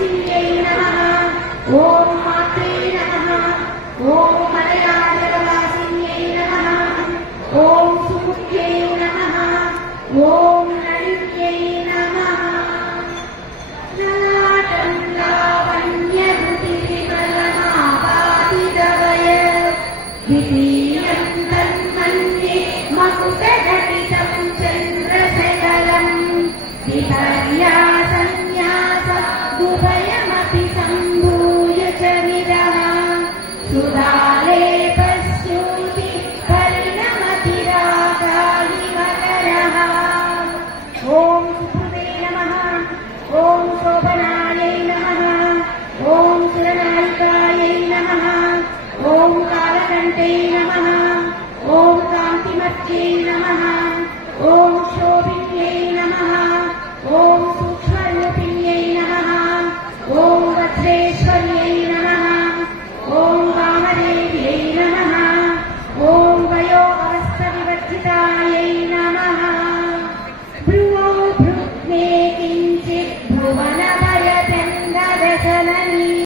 वासिन्यै नमः। ॐ मात्रे नमः। ॐ मलयाजलवासिन्यै नमः। ॐ सुमुख्यै नमः। ॐ नलिन्यै नमः। ललाटं लावण्यरुचिकलमापादितवय द्वितीयं तन्मन्ये मकुटघटितं चन्द्रशकलम् विपर्या सन्न्यासदुभयमपि सम्भूय च विदः सुधालेपस्यूति परिणमतिरागालिमकरः। ॐ सुकृते नमः। ॐ शोभनायै नमः। ॐ सुरनायिकायै नमः। ॐ कालकण्ठे नमः। ॐ कान्तिमत्यै नमः। ॐ शोभिन्यै नमः। ॐ सूक्ष्मरूपिण्यै नमः। ॐ वज्रेश्वर